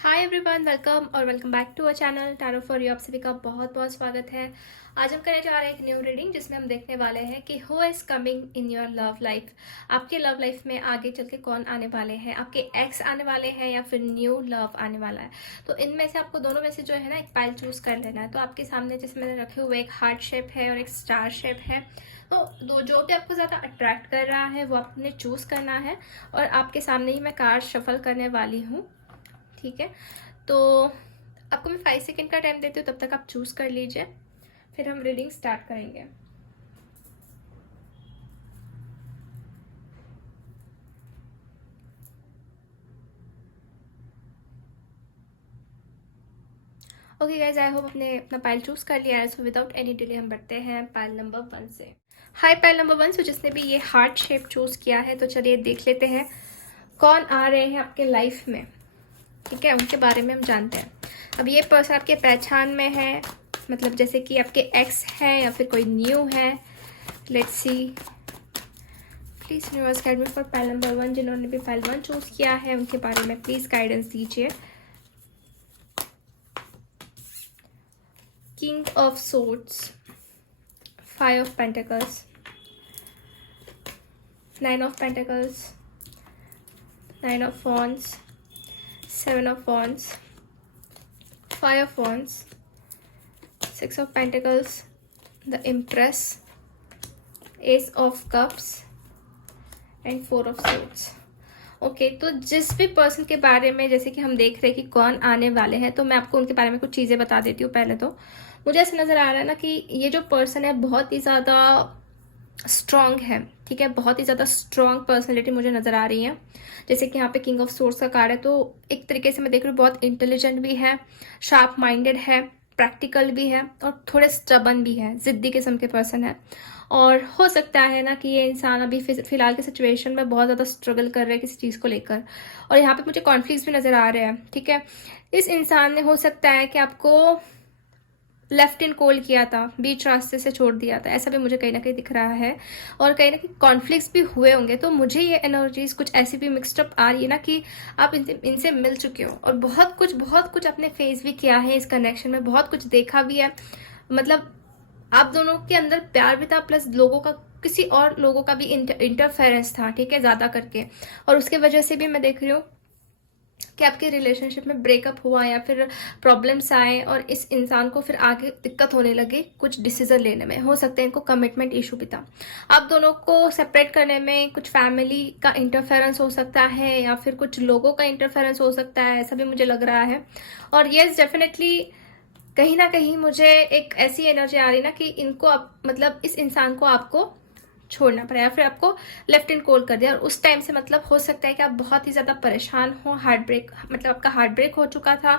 हाय everyone, welcome और welcome back to our channel tarot for you. आप सभी का बहुत बहुत स्वागत है। आज हम करने जा रहे हैं एक न्यू रीडिंग जिसमें हम देखने वाले हैं कि who is coming in your love life. आपके लव लाइफ में आगे चल के कौन आने वाले हैं, आपके एक्स आने वाले हैं या फिर न्यू लव आने वाला है। तो इनमें से आपको दोनों में से जो है ना एक पाइल चूज कर लेना है। तो आपके सामने जिसमें मैंने रखे हुए एक हार्ट शेप है और एक स्टार शेप है। तो दो जो भी आपको ज़्यादा अट्रैक्ट कर रहा है वो आपने चूज़ करना है। और आपके सामने ही मैं कार्ड शफल करने वाली हूँ, ठीक है। तो आपको मैं 5 सेकेंड का टाइम देती हूँ, तब तक आप चूज कर लीजिए, फिर हम रीडिंग स्टार्ट करेंगे। ओके गाइज, आई होप आपने अपना पाइल चूज कर लिया है। सो विदाउट एनी डिले हम बढ़ते हैं पाइल नंबर 1 से। हाय पाइल नंबर 1। सो जिसने भी ये हार्ट शेप चूज किया है, तो चलिए देख लेते हैं कौन आ रहे हैं आपके लाइफ में, ठीक है। उनके बारे में हम जानते हैं। अब ये पर्सन आपके पहचान में है, मतलब जैसे कि आपके एक्स है या फिर कोई न्यू है। Let's see, please universe guide me for pile number 1। जिन्होंने भी पाइल 1 चूज किया है उनके बारे में प्लीज गाइडेंस दीजिए। King of swords, 5 of pentacles, 9 of pentacles, 9 of wands, 7 of wands, 5 of wands, 6 of pentacles, the empress, ace of cups and 4 of swords। Okay, तो जिस भी पर्सन के बारे में जैसे कि हम देख रहे हैं कि कौन आने वाले हैं, तो मैं आपको उनके बारे में कुछ चीज़ें बता देती हूँ। पहले तो मुझे ऐसा नज़र आ रहा है ना कि ये जो पर्सन है बहुत ही ज़्यादा स्ट्रॉन्ग है, ठीक है। बहुत ही ज़्यादा स्ट्रॉन्ग पर्सनैलिटी मुझे नज़र आ रही है। जैसे कि यहाँ पे किंग ऑफ सोर्ड्स का कार्ड है, तो एक तरीके से मैं देख रही हूँ बहुत इंटेलिजेंट भी है, शार्प माइंडेड है, प्रैक्टिकल भी है और थोड़े स्टबन भी है, जिद्दी किस्म के पर्सन है। और हो सकता है ना कि ये इंसान अभी फिलहाल की सिचुएशन में बहुत ज़्यादा स्ट्रगल कर रहे हैं किसी चीज़ को लेकर। और यहाँ पे मुझे कॉन्फ्लिक्ट्स भी नज़र आ रहे हैं, ठीक है। इस इंसान ने हो सकता है कि आपको लेफ्ट इन कोल किया था, बीच रास्ते से छोड़ दिया था, ऐसा भी मुझे कहीं ना कहीं दिख रहा है। और कहीं ना कहीं कॉन्फ्लिक्ट्स भी हुए होंगे। तो मुझे ये एनर्जीज कुछ ऐसी भी मिक्सड अप आ रही है ना कि आप इनसे मिल चुके हो और बहुत कुछ आपने फेस भी किया है इस कनेक्शन में, बहुत कुछ देखा भी है। मतलब आप दोनों के अंदर प्यार भी था, प्लस लोगों का, किसी और लोगों का भी इंटरफेरेंस था, ठीक है, ज्यादा करके। और उसके वजह से भी मैं देख रही हूँ कि आपके रिलेशनशिप में ब्रेकअप हुआ या फिर प्रॉब्लम्स आए और इस इंसान को फिर आगे दिक्कत होने लगी कुछ डिसीजन लेने में। हो सकता है इनको कमिटमेंट इशू भी था। आप दोनों को सेपरेट करने में कुछ फैमिली का इंटरफेरेंस हो सकता है या फिर कुछ लोगों का इंटरफेरेंस हो सकता है, ऐसा भी मुझे लग रहा है। और यस, डेफिनेटली कहीं ना कहीं मुझे एक ऐसी एनर्जी आ रही ना कि इनको मतलब इस इंसान को आपको छोड़ना पड़ा या फिर आपको लेफ्ट इन कोल कर दिया। और उस टाइम से मतलब हो सकता है कि आप बहुत ही ज्यादा परेशान हो, हार्ट ब्रेक, मतलब आपका हार्ट ब्रेक हो चुका था।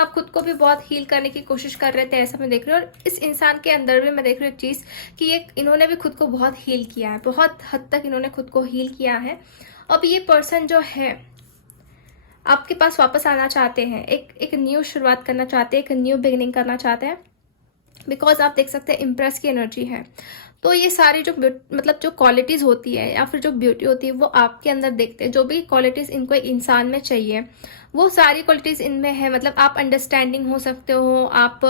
आप खुद को भी बहुत हील करने की कोशिश कर रहे थे, ऐसा मैं देख रही हूँ। और इस इंसान के अंदर भी मैं देख रही हूँ एक चीज कि इन्होंने भी खुद को बहुत हील किया है, बहुत हद तक इन्होंने खुद को हील किया है। अब ये पर्सन जो है आपके पास वापस आना चाहते हैं, एक न्यू शुरुआत करना चाहते हैं, एक न्यू बिगिनिंग करना चाहते हैं। बिकॉज आप देख सकते हैं इम्प्रेस की एनर्जी है। तो ये सारी जो मतलब जो क्वालिटीज होती है या फिर जो ब्यूटी होती है वो आपके अंदर देखते हैं। जो भी क्वालिटीज इनको इंसान में चाहिए वो सारी क्वालिटीज इनमें है। मतलब आप अंडरस्टैंडिंग हो सकते हो, आप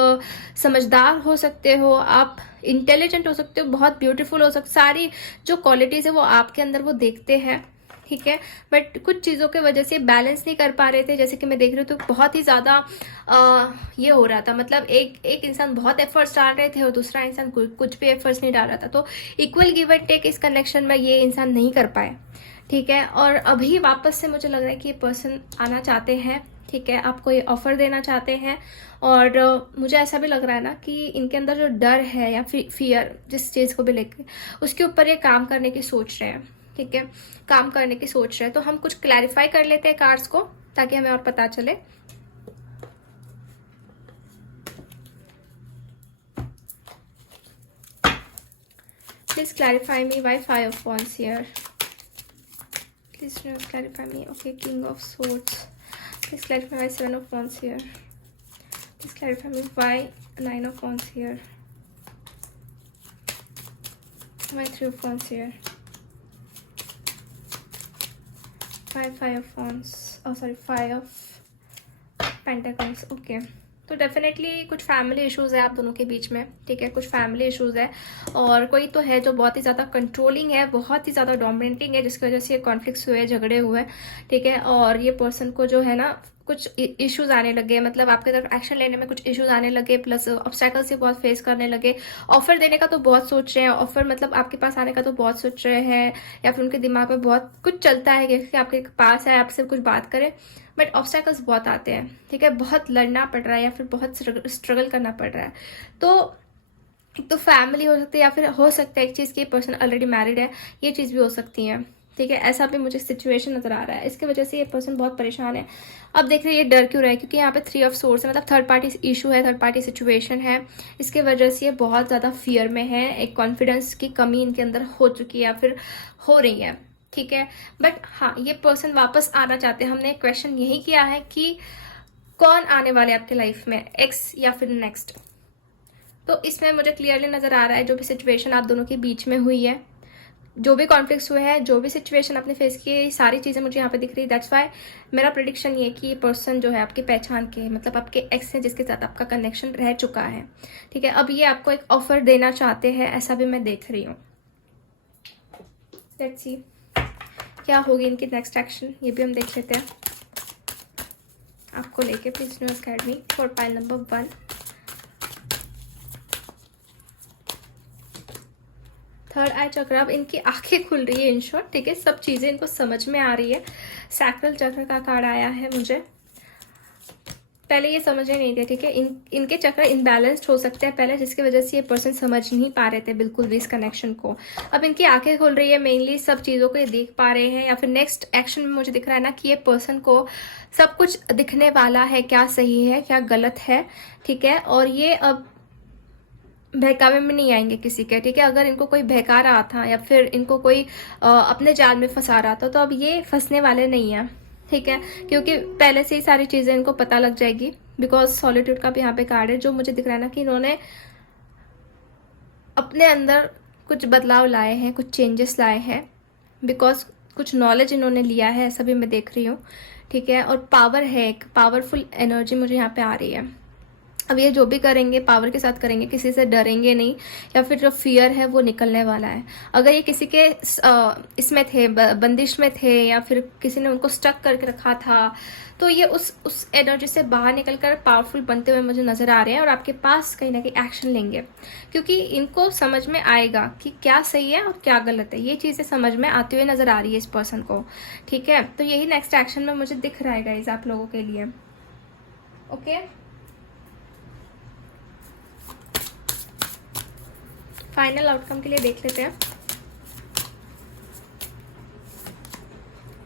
समझदार हो सकते हो, आप इंटेलिजेंट हो सकते हो, बहुत ब्यूटीफुल हो सकते, सारी जो क्वालिटीज है वो आपके अंदर वो देखते हैं, ठीक है। बट कुछ चीज़ों की वजह से बैलेंस नहीं कर पा रहे थे। जैसे कि मैं देख रही हूँ तो बहुत ही ज़्यादा ये हो रहा था, मतलब एक इंसान बहुत एफर्ट्स डाल रहे थे और दूसरा इंसान कुछ भी एफर्ट्स नहीं डाल रहा था। तो इक्वल गिव एंड टेक इस कनेक्शन में ये इंसान नहीं कर पाए, ठीक है। और अभी वापस से मुझे लग रहा है कि ये पर्सन आना चाहते हैं, ठीक है, आपको ये ऑफर देना चाहते हैं। और मुझे ऐसा भी लग रहा है ना कि इनके अंदर जो डर है या फियर जिस चीज़ को भी लेकर, उसके ऊपर ये काम करने की सोच रहे हैं, ठीक है, काम करने की सोच रहे हैं। तो हम कुछ क्लैरिफाई कर लेते हैं कार्ड्स को ताकि हमें और पता चले। Please clarify me why 5 of wands here. Please clarify me. Okay, king of swords। Please clarify why 7 of wands here. Please clarify me why 9 of wands here. Why 3 of wands here. Five of wands. Oh, sorry, 5 of pentacles, okay. तो definitely कुछ family issues है आप दोनों के बीच में, ठीक है, कुछ फैमिली इश्यूज है, और कोई तो है जो बहुत ही ज़्यादा कंट्रोलिंग है, बहुत ही ज़्यादा डोमिनेटिंग है, जिसकी वजह से ये कॉन्फ्लिक्ट्स हुए, झगड़े हुए, ठीक है। और ये पर्सन को जो है ना कुछ इश्यूज आने लगे, मतलब आपके तरफ एक्शन लेने में कुछ इश्यूज आने लगे, प्लस ऑब्स्टेकल्स से बहुत फेस करने लगे। ऑफर देने का तो बहुत सोच रहे हैं, ऑफर मतलब आपके पास आने का तो बहुत सोच रहे हैं, या फिर उनके दिमाग में बहुत कुछ चलता है कि आपके पास है, आपसे कुछ बात करें, बट ऑब्स्टेकल्स बहुत आते हैं, ठीक है, बहुत लड़ना पड़ रहा है या फिर बहुत स्ट्रगल करना पड़ रहा है। तो एक तो फैमिली हो सकती है, या फिर हो सकता है एक चीज़ की पर्सन ऑलरेडी मैरिड है, ये चीज़ भी हो सकती है, ठीक है। ऐसा भी मुझे सिचुएशन नजर आ रहा है, इसकी वजह से ये पर्सन बहुत परेशान है। अब देख रहे हैं ये डर क्यों रहा है, क्योंकि यहाँ पे 3 ऑफ सोर्स है, मतलब थर्ड पार्टी इशू है, थर्ड पार्टी सिचुएशन है, इसके वजह से ये बहुत ज़्यादा फियर में है, एक कॉन्फिडेंस की कमी इनके अंदर हो चुकी है या फिर हो रही है, ठीक है। बट हाँ, ये पर्सन वापस आना चाहते हैं। हमने क्वेश्चन यही किया है कि कौन आने वाले आपके लाइफ में, एक्स या फिर नेक्स्ट। तो इसमें मुझे क्लियरली नजर आ रहा है जो भी सिचुएशन आप दोनों के बीच में हुई है, जो भी कॉन्फ्लिक्ट्स हुए हैं, जो भी सिचुएशन आपने फेस की है, ये सारी चीज़ें मुझे यहाँ पे दिख रही है। दैट्स वाई मेरा प्रेडिक्शन ये कि ये पर्सन जो है आपकी पहचान के, मतलब आपके एक्स है जिसके साथ आपका कनेक्शन रह चुका है, ठीक है। अब ये आपको एक ऑफर देना चाहते हैं, ऐसा भी मैं देख रही हूँ। लेट्स सी क्या होगी इनकी नेक्स्ट एक्शन, ये भी हम देख लेते हैं आपको लेके। Please news guide me for pile number 1। Third eye chakra, अब इनकी आंखें खुल रही है इन शॉर्ट, ठीक है, सब चीजें इनको समझ में आ रही है। सैक्रल चक्र का कार्ड आया है मुझे, पहले ये समझ नहीं थे, ठीक है। इनके चक्र इनबैलेंस्ड हो सकते हैं पहले, जिसकी वजह से ये पर्सन समझ नहीं पा रहे थे बिल्कुल भी इस कनेक्शन को। अब इनकी आंखें खुल रही है, मेनली सब चीज़ों को ये देख पा रहे हैं, या फिर नेक्स्ट एक्शन में मुझे दिख रहा है ना कि ये पर्सन को सब कुछ दिखने वाला है, क्या सही है क्या गलत है, ठीक है। और ये अब बहकावे में नहीं आएंगे किसी के, ठीक है। अगर इनको कोई बहका रहा था या फिर इनको कोई अपने जाल में फंसा रहा था, तो अब ये फंसने वाले नहीं है, ठीक है, क्योंकि पहले से ही सारी चीजें इनको पता लग जाएगी। बिकॉज सॉलिट्यूड का भी यहाँ पे कार्ड है, जो मुझे दिख रहा है ना कि इन्होंने अपने अंदर कुछ बदलाव लाए हैं, कुछ चेंजेस लाए हैं, बिकॉज कुछ नॉलेज इन्होंने लिया है, ऐसा भी मैं देख रही हूँ, ठीक है। और पावर है, एक पावरफुल एनर्जी मुझे यहाँ पे आ रही है। अब ये जो भी करेंगे पावर के साथ करेंगे, किसी से डरेंगे नहीं, या फिर जो फियर है वो निकलने वाला है। अगर ये किसी के इसमें थे, बंदिश में थे, या फिर किसी ने उनको स्टक करके रखा था, तो ये उस एनर्जी से बाहर निकलकर पावरफुल बनते हुए मुझे नजर आ रहे हैं, और आपके पास कहीं ना कहीं एक्शन लेंगे, क्योंकि इनको समझ में आएगा कि क्या सही है और क्या गलत है। ये चीजें समझ में आती हुई नजर आ रही है इस पर्सन को, ठीक है। तो यही नेक्स्ट एक्शन में मुझे दिख रहा है गाइस आप लोगों के लिए, ओके। फाइनल आउटकम के लिए देख लेते हैं।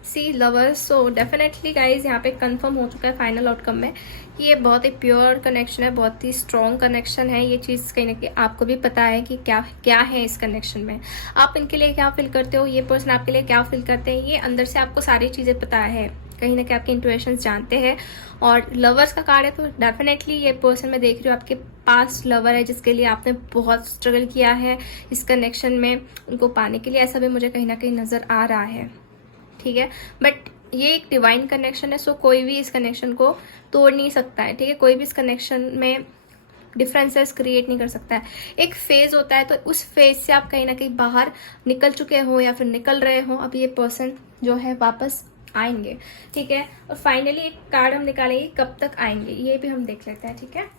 सी लवर्स, सो डेफिनेटली गाइज यहाँ पे कंफर्म हो चुका है फाइनल आउटकम में कि ये बहुत ही प्योर कनेक्शन है, बहुत ही स्ट्रॉन्ग कनेक्शन है। ये चीज़ कहीं ना कहीं आपको भी पता है कि क्या क्या है इस कनेक्शन में, आप इनके लिए क्या फील करते हो, ये पर्सन आपके लिए क्या फील करते हैं, ये अंदर से आपको सारी चीज़ें पता है, कहीं ना कहीं आपके इंट्यूशंस जानते हैं। और लवर्स का कार्ड है, तो डेफिनेटली ये पर्सन मैं देख रही हूँ आपके पास लवर है, जिसके लिए आपने बहुत स्ट्रगल किया है इस कनेक्शन में उनको पाने के लिए, ऐसा भी मुझे कहीं ना कहीं नजर आ रहा है, ठीक है। बट ये एक डिवाइन कनेक्शन है, सो कोई भी इस कनेक्शन को तोड़ नहीं सकता है, ठीक है। कोई भी इस कनेक्शन में डिफरेंसेस क्रिएट नहीं कर सकता है। एक फेज होता है, तो उस फेज से आप कहीं ना कहीं बाहर निकल चुके हो या फिर निकल रहे हो, अब ये पर्सन जो है वापस आएंगे, ठीक है। और फाइनली एक कार्ड हम निकालेंगे, कब तक आएंगे ये भी हम देख लेते हैं, ठीक है।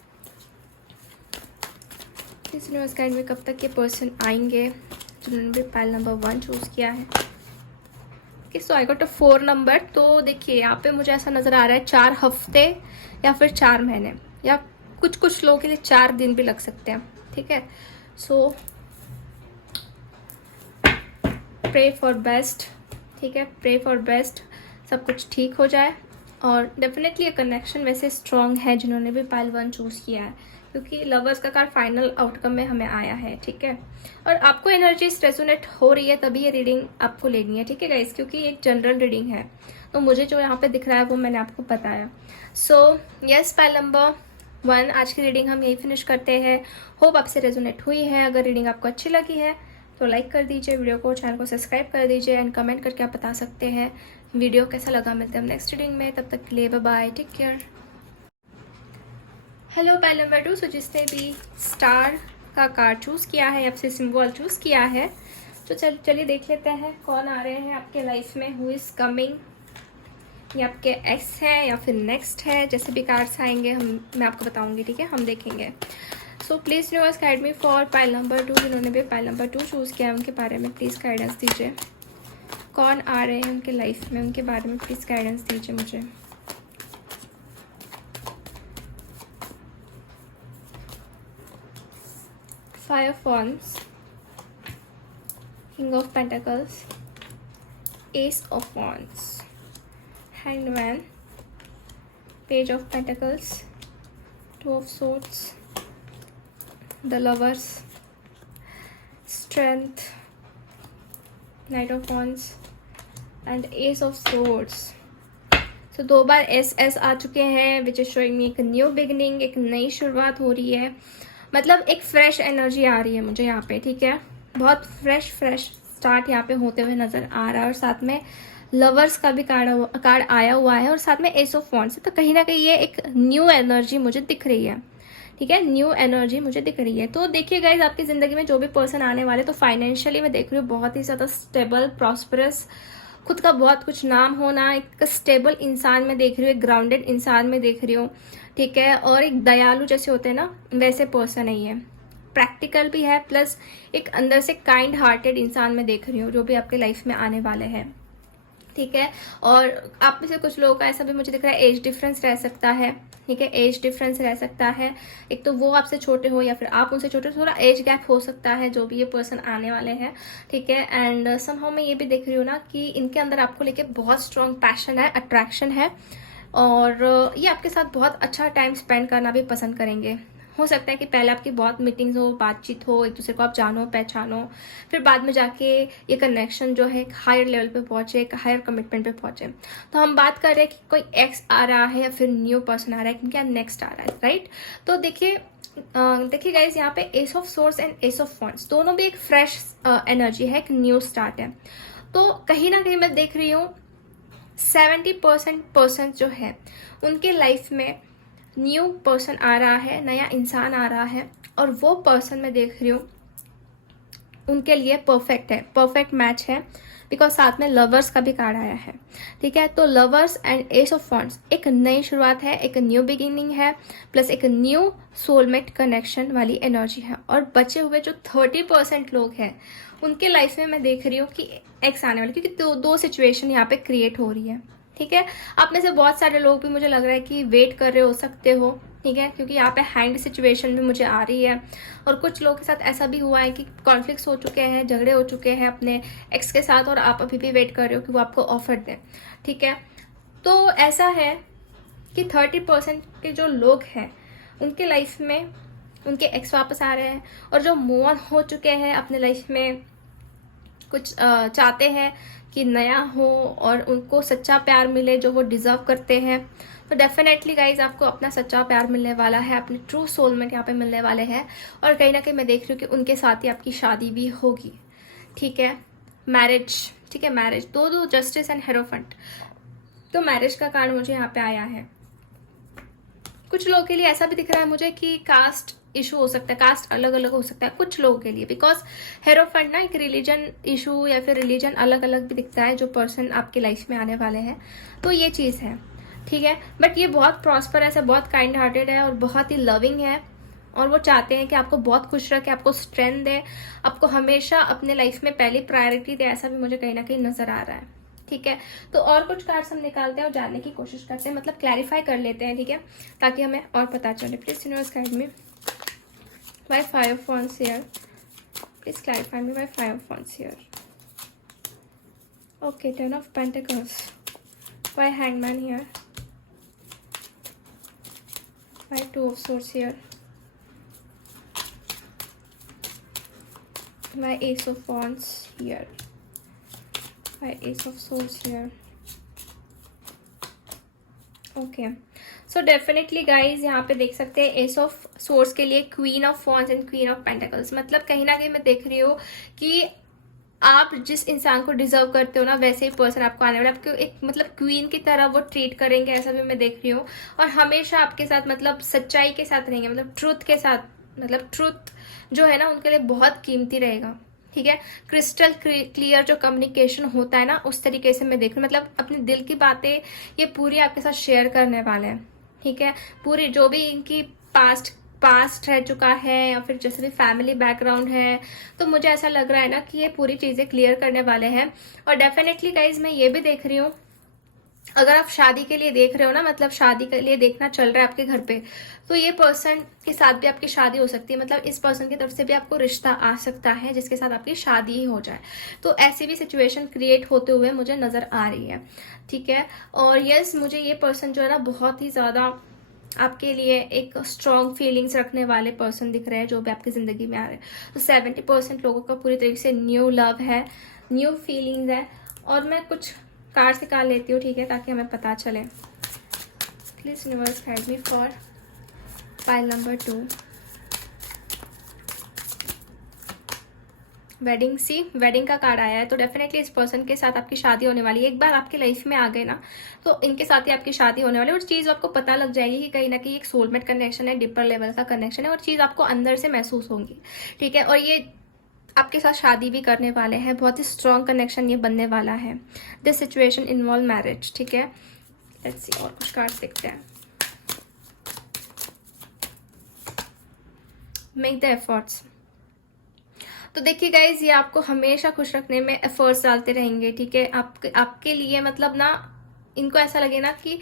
इस न्यूज़ गाइड में कब तक ये पर्सन आएंगे जिन्होंने भी पाइल नंबर 1 चूज किया है। सो आई गॉट अ 4 नंबर। तो देखिए यहाँ पे मुझे ऐसा नजर आ रहा है 4 हफ्ते या फिर 4 महीने, या कुछ लोगों के लिए 4 दिन भी लग सकते हैं, ठीक है। सो प्रे फॉर बेस्ट, ठीक है, प्रे फॉर बेस्ट, सब कुछ ठीक हो जाए। और डेफिनेटली ये कनेक्शन वैसे स्ट्रॉन्ग है जिन्होंने भी पाइल 1 चूज किया है, क्योंकि लवर्स का कार्ड फाइनल आउटकम में हमें आया है, ठीक है। और आपको एनर्जीज रेजोनेट हो रही है, तभी ये रीडिंग आपको लेनी है, ठीक है गाइस, क्योंकि एक जनरल रीडिंग है। तो मुझे जो यहाँ पे दिख रहा है वो मैंने आपको बताया। सो यस, पाइल नंबर 1 आज की रीडिंग हम यही फिनिश करते हैं। होप आपसे रेजोनेट हुई है। अगर रीडिंग आपको अच्छी लगी है तो लाइक कर दीजिए वीडियो को, चैनल को सब्सक्राइब कर दीजिए, एंड कमेंट करके आप बता सकते हैं वीडियो कैसा लगा। मिलते हैं हम नेक्स्ट रीडिंग में, तब तक के लिए bye bye, take care. Hello pile number 2। So जिसने भी स्टार का कार्ड चूज़ किया है या फिर सिंबल चूज़ किया है, तो चलिए देख लेते हैं कौन आ रहे हैं आपके लाइफ में, हु इज़ कमिंग। ये आपके एक्स है या फिर नेक्स्ट है, जैसे भी कार्ड्स आएंगे मैं आपको बताऊंगी, ठीक है, हम देखेंगे। So please universe guide me for pile number 2। जिन्होंने भी पाइल नंबर 2 चूज़ किया है उनके बारे में प्लीज़ गाइडेंस दीजिए। कौन आ रहे हैं उनके लाइफ में, उनके बारे में प्लीज़ गाइडेंस दीजिए मुझे। Five of Wands, King of Pentacles, Ace of Wands, Hanged Man, Page of Pentacles, Two of Swords, The Lovers, Strength, Knight of Wands and Ace of Swords. So 2 बार ace आ चुके हैं, which is showing me एक new beginning, एक नई शुरुआत हो रही है। मतलब एक फ्रेश एनर्जी आ रही है मुझे यहाँ पे, ठीक है, बहुत फ्रेश स्टार्ट यहाँ पे होते हुए नजर आ रहा है। और साथ में लवर्स का भी कार्ड आया हुआ है और साथ में एस ऑफ वॉन्ड्स, तो कहीं ना कहीं ये एक न्यू एनर्जी मुझे दिख रही है, ठीक है, न्यू एनर्जी मुझे दिख रही है। तो देखिए गाइज, आपकी जिंदगी में जो भी पर्सन आने वाले, तो फाइनेंशियली मैं देख रही हूँ बहुत ही ज्यादा स्टेबल, प्रॉस्परस, खुद का बहुत कुछ नाम होना, एक स्टेबल इंसान में देख रही हूँ, एक ग्राउंडेड इंसान में देख रही हूँ, ठीक है, और एक दयालु जैसे होते हैं ना वैसे पर्सन है ये, प्रैक्टिकल भी है, प्लस एक अंदर से काइंड हार्टेड इंसान में देख रही हूँ जो भी आपके लाइफ में आने वाले हैं, ठीक है। और आप में से कुछ लोगों का ऐसा भी मुझे दिख रहा है, एज डिफरेंस रह सकता है, ठीक है, एज डिफरेंस रह सकता है, एक तो वो आपसे छोटे हो या फिर आप उनसे छोटे, थोड़ा एज गैप हो सकता है जो भी ये पर्सन आने वाले हैं, ठीक है। एंड समहाउ मैं ये भी देख रही हूँ ना कि इनके अंदर आपको लेके बहुत स्ट्रॉन्ग पैशन है, अट्रैक्शन है, और ये आपके साथ बहुत अच्छा टाइम स्पेंड करना भी पसंद करेंगे। हो सकता है कि पहले आपकी बहुत मीटिंग्स हो, बातचीत हो, एक दूसरे को आप जानो पहचानो, फिर बाद में जाके ये कनेक्शन जो है एक हायर लेवल पे पहुंचे, एक हायर कमिटमेंट पे पहुंचे। तो हम बात कर रहे हैं कि कोई एक्स आ रहा है या फिर न्यू पर्सन आ रहा है, क्योंकि नेक्स्ट आ रहा है, राइट। तो देखिए गाइज, यहाँ पे S of source and S of wands दोनों भी एक फ्रेश एनर्जी है, एक न्यू स्टार्ट है। तो कहीं ना कहीं मैं देख रही हूँ 70% पर्सन जो है उनके लाइफ में न्यू पर्सन आ रहा है, नया इंसान आ रहा है, और वो पर्सन मैं देख रही हूँ उनके लिए परफेक्ट है, परफेक्ट मैच है, बिकॉज साथ में लवर्स का भी कार्ड आया है, ठीक है। तो lovers and S of wands एक नई शुरुआत है, एक न्यू बिगिनिंग है, प्लस एक न्यू सोलमेट कनेक्शन वाली एनर्जी है। और बचे हुए जो 30% लोग हैं उनके लाइफ में मैं देख रही हूँ कि एक्स आने वाले, क्योंकि दो सिचुएशन यहाँ पे क्रिएट हो रही है, ठीक है। आप में से बहुत सारे लोग भी मुझे लग रहा है कि वेट कर रहे हो सकते हो, ठीक है, क्योंकि यहाँ पे हैंड सिचुएशन भी मुझे आ रही है। और कुछ लोगों के साथ ऐसा भी हुआ है कि कॉन्फ्लिक्ट्स हो चुके हैं, झगड़े हो चुके हैं अपने एक्स के साथ, और आप अभी भी वेट कर रहे हो कि वो आपको ऑफर दें, ठीक है। तो ऐसा है कि 30% के जो लोग हैं उनके लाइफ में उनके एक्स वापस आ रहे हैं, और जो मूव ऑन हो चुके हैं अपने लाइफ में, कुछ चाहते हैं कि नया हो और उनको सच्चा प्यार मिले जो वो डिजर्व करते हैं, तो डेफिनेटली गाइज आपको अपना सच्चा प्यार मिलने वाला है, अपने ट्रू सोलमेट यहाँ पे मिलने वाले हैं। और कहीं ना कहीं मैं देख रही हूँ कि उनके साथ ही आपकी शादी भी होगी, ठीक है, मैरिज, ठीक है, मैरिज। दो जस्टिस एंड हेरोफेंट, तो मैरिज का कार्ड मुझे यहाँ पे आया है। कुछ लोगों के लिए ऐसा भी दिख रहा है मुझे कि कास्ट इशू हो सकता है, कास्ट अलग अलग हो सकता है कुछ लोगों के लिए, बिकॉज हेरोफेंट ना एक रिलीजन इशू या फिर रिलीजन अलग अलग भी दिखता है जो पर्सन आपके लाइफ में आने वाले हैं, तो ये चीज़ है, ठीक है। बट ये बहुत प्रॉस्परस है, बहुत काइंड हार्टेड है और बहुत ही लविंग है, और वो चाहते हैं कि आपको बहुत खुश रखे, आपको स्ट्रेंथ दे, आपको हमेशा अपने लाइफ में पहली प्रायोरिटी दे, ऐसा भी मुझे कहीं ना कहीं नजर आ रहा है, ठीक है। तो और कुछ कार्ड्स हम निकालते हैं और जानने की कोशिश करते हैं, मतलब क्लैरिफाई कर लेते हैं, ठीक है, ताकि हमें और पता चले। Please universe guide me why 5 of wands here, please clarify me why 5 of wands here. Okay, 10 of pentacles, why hangman here, why 2 of swords here, why ace of wands here, why ace of swords here. Okay, so definitely guys यहाँ पे देख सकते हैं S of source के लिए queen of wands and queen of pentacles, मतलब कहीं ना कहीं मैं देख रही हूँ कि आप जिस इंसान को डिजर्व करते हो ना, वैसे ही पर्सन आपको आने वाला, आपको एक मतलब क्वीन की तरह वो ट्रीट करेंगे, ऐसा भी मैं देख रही हूँ। और हमेशा आपके साथ मतलब सच्चाई के साथ रहेंगे, मतलब ट्रूथ के साथ, मतलब ट्रूथ जो है ना उनके लिए बहुत कीमती रहेगा। ठीक है, क्रिस्टल क्लियर जो कम्युनिकेशन होता है ना, उस तरीके से मैं देख रही हूँ। मतलब अपने दिल की बातें ये पूरी आपके साथ शेयर करने वाले हैं। ठीक है, पूरी जो भी इनकी पास्ट रह चुका है या फिर जैसे भी फैमिली बैकग्राउंड है, तो मुझे ऐसा लग रहा है ना कि ये पूरी चीजें क्लियर करने वाले हैं। और डेफिनेटली गाइज मैं ये भी देख रही हूँ, अगर आप शादी के लिए देख रहे हो ना, मतलब शादी के लिए देखना चल रहा है आपके घर पे, तो ये पर्सन के साथ भी आपकी शादी हो सकती है। मतलब इस पर्सन की तरफ से भी आपको रिश्ता आ सकता है जिसके साथ आपकी शादी ही हो जाए। तो ऐसी भी सिचुएशन क्रिएट होते हुए मुझे नजर आ रही है। ठीक है, और यस मुझे ये पर्सन जो है ना बहुत ही ज्यादा आपके लिए एक स्ट्रॉन्ग फीलिंग्स रखने वाले पर्सन दिख रहे हैं जो भी आपकी जिंदगी में आ रहे हैं। तो 70% लोगों का पूरी तरीके से न्यू लव है, न्यू फीलिंग्स है। और मैं कुछ कार्ड्स निकाल लेती हूँ, ठीक है, ताकि हमें पता चले। Please universe guide me for pile number 2। Wedding, see wedding का कार्ड आया है, तो डेफिनेटली इस पर्सन के साथ आपकी शादी होने वाली है। एक बार आपकी लाइफ में आ गए ना, तो इनके साथ ही आपकी शादी होने वाली है। और चीज आपको पता लग जाएगी कि कहीं ना कहीं एक सोलमेट कनेक्शन है, डिपर लेवल का कनेक्शन है, और चीज आपको अंदर से महसूस होगी। ठीक है, और ये आपके साथ शादी भी करने वाले हैं, बहुत ही स्ट्रॉन्ग कनेक्शन ये बनने वाला है। This situation involve marriage. ठीक है, लेट्स सी और कुछ कार्ड देखते हैं। Make the efforts. तो देखिए गाइज, ये आपको हमेशा खुश रखने में एफर्ट्स डालते रहेंगे। ठीक है, आपके लिए मतलब ना इनको ऐसा लगे ना कि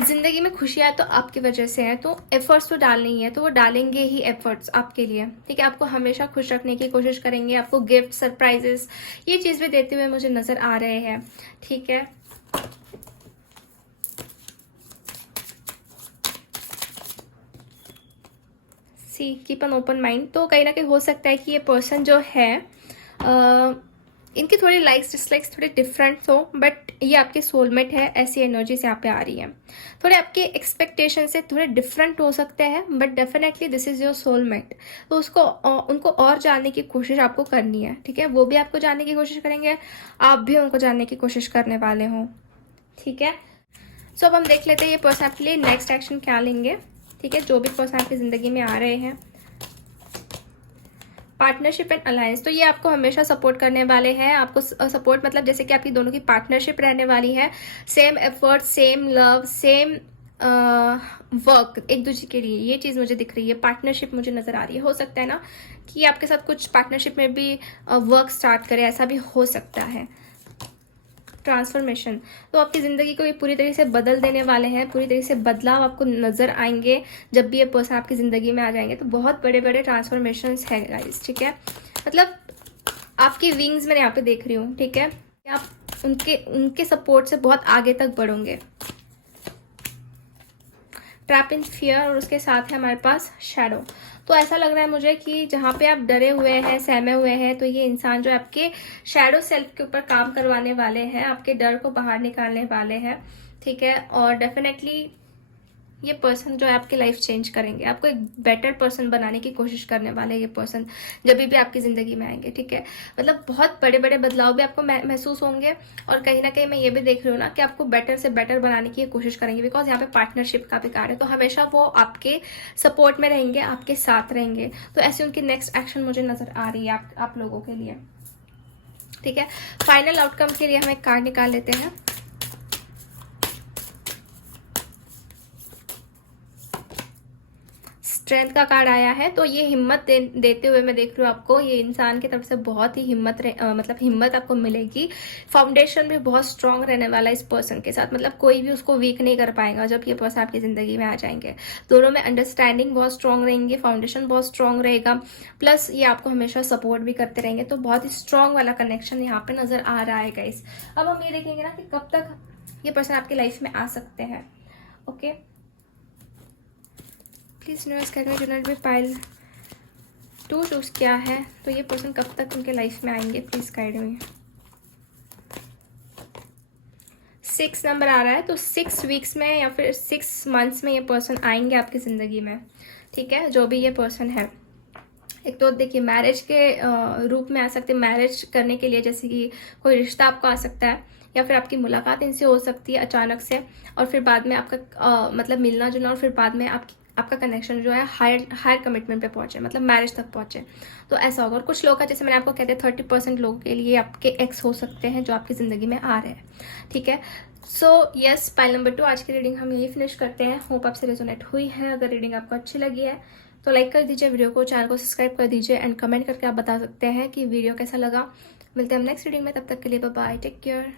जिंदगी में खुशियां तो आपकी वजह से है, तो एफर्ट्स तो डालने ही है, तो वो डालेंगे ही एफर्ट्स आपके लिए। ठीक है, आपको हमेशा खुश रखने की कोशिश करेंगे, आपको गिफ्ट, सरप्राइजेस, ये चीज भी देते हुए मुझे नजर आ रहे हैं। ठीक है, सी कीप एन ओपन माइंड। तो कहीं ना कहीं हो सकता है कि ये पर्सन जो है इनकी थोड़ी लाइक्स डिसलाइक्स थोड़े डिफरेंट हो, बट ये आपके सोलमेट है, ऐसी एनर्जीज यहाँ पे आ रही है। थोड़े आपके एक्सपेक्टेशन से थोड़े डिफरेंट हो सकते हैं, but definitely this is your soulmate. तो उनको और जानने की कोशिश आपको करनी है। ठीक है, वो भी आपको जानने की कोशिश करेंगे, आप भी उनको जानने की कोशिश करने वाले हो। ठीक है, सो अब हम देख लेते हैं ये पर्सन आपके लिए नेक्स्ट एक्शन क्या लेंगे। ठीक है, जो भी पर्सन आपकी जिंदगी में आ रहे हैं, पार्टनरशिप एंड अलायंस। तो ये आपको हमेशा सपोर्ट करने वाले हैं। आपको सपोर्ट मतलब जैसे कि आपकी दोनों की पार्टनरशिप रहने वाली है, same effort, same love, same work एक दूसरे के लिए, ये चीज मुझे दिख रही है। पार्टनरशिप मुझे नजर आ रही है। हो सकता है ना कि आपके साथ कुछ पार्टनरशिप में भी वर्क स्टार्ट करे, ऐसा भी हो सकता है। ट्रांसफॉर्मेशन, तो आपकी जिंदगी को ये पूरी तरीके से बदल देने वाले हैं, पूरी तरीके से बदलाव आपको नजर आएंगे जब भी ये पर्सन आपकी जिंदगी में आ जाएंगे। तो बहुत बड़े बड़े ट्रांसफॉर्मेशन है गाइस। ठीक है, मतलब आपकी विंग्स मैं यहाँ पे देख रही हूँ। ठीक है, आप उनके सपोर्ट से बहुत आगे तक बढ़ोगे। ट्रैप इन फियर, और उसके साथ है हमारे पास शैडो। तो ऐसा लग रहा है मुझे कि जहाँ पे आप डरे हुए हैं, सहमे हुए हैं, तो ये इंसान जो है आपके शैडो सेल्फ के ऊपर काम करवाने वाले हैं, आपके डर को बाहर निकालने वाले हैं। ठीक है, और डेफिनेटली ये पर्सन जो है आपकी लाइफ चेंज करेंगे, आपको एक बेटर पर्सन बनाने की कोशिश करने वाले ये पर्सन जब भी आपकी जिंदगी में आएंगे। ठीक है, मतलब बहुत बड़े बड़े बदलाव भी आपको महसूस होंगे, और कहीं ना कहीं मैं ये भी देख रही हूँ ना कि आपको बेटर से बेटर बनाने की कोशिश करेंगे, बिकॉज यहाँ पे पार्टनरशिप का भी कार्ड है। तो हमेशा वो आपके सपोर्ट में रहेंगे, आपके साथ रहेंगे। तो ऐसी उनकी नेक्स्ट एक्शन मुझे नजर आ रही है आप लोगों के लिए। ठीक है, फाइनल आउटकम के लिए हम एक कार्ड निकाल लेते हैं। स्ट्रेंथ का कार्ड आया है, तो ये हिम्मत देते हुए मैं देख रही हूँ आपको, ये इंसान की तरफ से बहुत ही मतलब हिम्मत आपको मिलेगी। फाउंडेशन भी बहुत स्ट्रांग रहने वाला है इस पर्सन के साथ, मतलब कोई भी उसको वीक नहीं कर पाएगा जब ये पर्सन आपकी जिंदगी में आ जाएंगे। दोनों में अंडरस्टैंडिंग बहुत स्ट्रांग रहेंगी, फाउंडेशन बहुत स्ट्रांग रहेगा, प्लस ये आपको हमेशा सपोर्ट भी करते रहेंगे। तो बहुत ही स्ट्रांग वाला कनेक्शन यहाँ पे नजर आ रहा है गाइस। अब हम ये देखेंगे ना कि कब तक ये पर्सन आपकी लाइफ में आ सकते हैं। ओके, प्लीज यूनिवर्स करने जनरल भी पाइल 2 चूज किया है, तो ये पर्सन कब तक उनके लाइफ में आएंगे, प्लीज गाइड मी। 6 नंबर आ रहा है, तो 6 वीक्स में या फिर 6 मंथ्स में ये पर्सन आएंगे आपकी जिंदगी में। ठीक है, जो भी ये पर्सन है, एक तो देखिए मैरिज के रूप में आ सकते हैं, मैरिज करने के लिए, जैसे कि कोई रिश्ता आपको आ सकता है, या फिर आपकी मुलाकात इनसे हो सकती है अचानक से, और फिर बाद में आपका मतलब मिलना जुलना, और फिर बाद में आपका कनेक्शन जो है हायर कमिटमेंट पे पहुंचे, मतलब मैरिज तक पहुंचे। तो ऐसा होगा। और कुछ लोग का, जैसे मैंने आपको कहते हैं 30% लोगों के लिए आपके एक्स हो सकते हैं जो आपकी ज़िंदगी में आ रहे हैं, ठीक है। सो यस, पाइल नंबर 2 आज की रीडिंग हम यही फिनिश करते हैं। होप आपसे रेजोनेट हुई है। अगर रीडिंग आपको अच्छी लगी है तो लाइक कर दीजिए वीडियो को, चैनल को सब्सक्राइब कर दीजिए, एंड कमेंट करके आप बता सकते हैं कि वीडियो कैसा लगा। मिलते हैं हम नेक्स्ट रीडिंग में, तब तक के लिए बाय बाय, टेक केयर।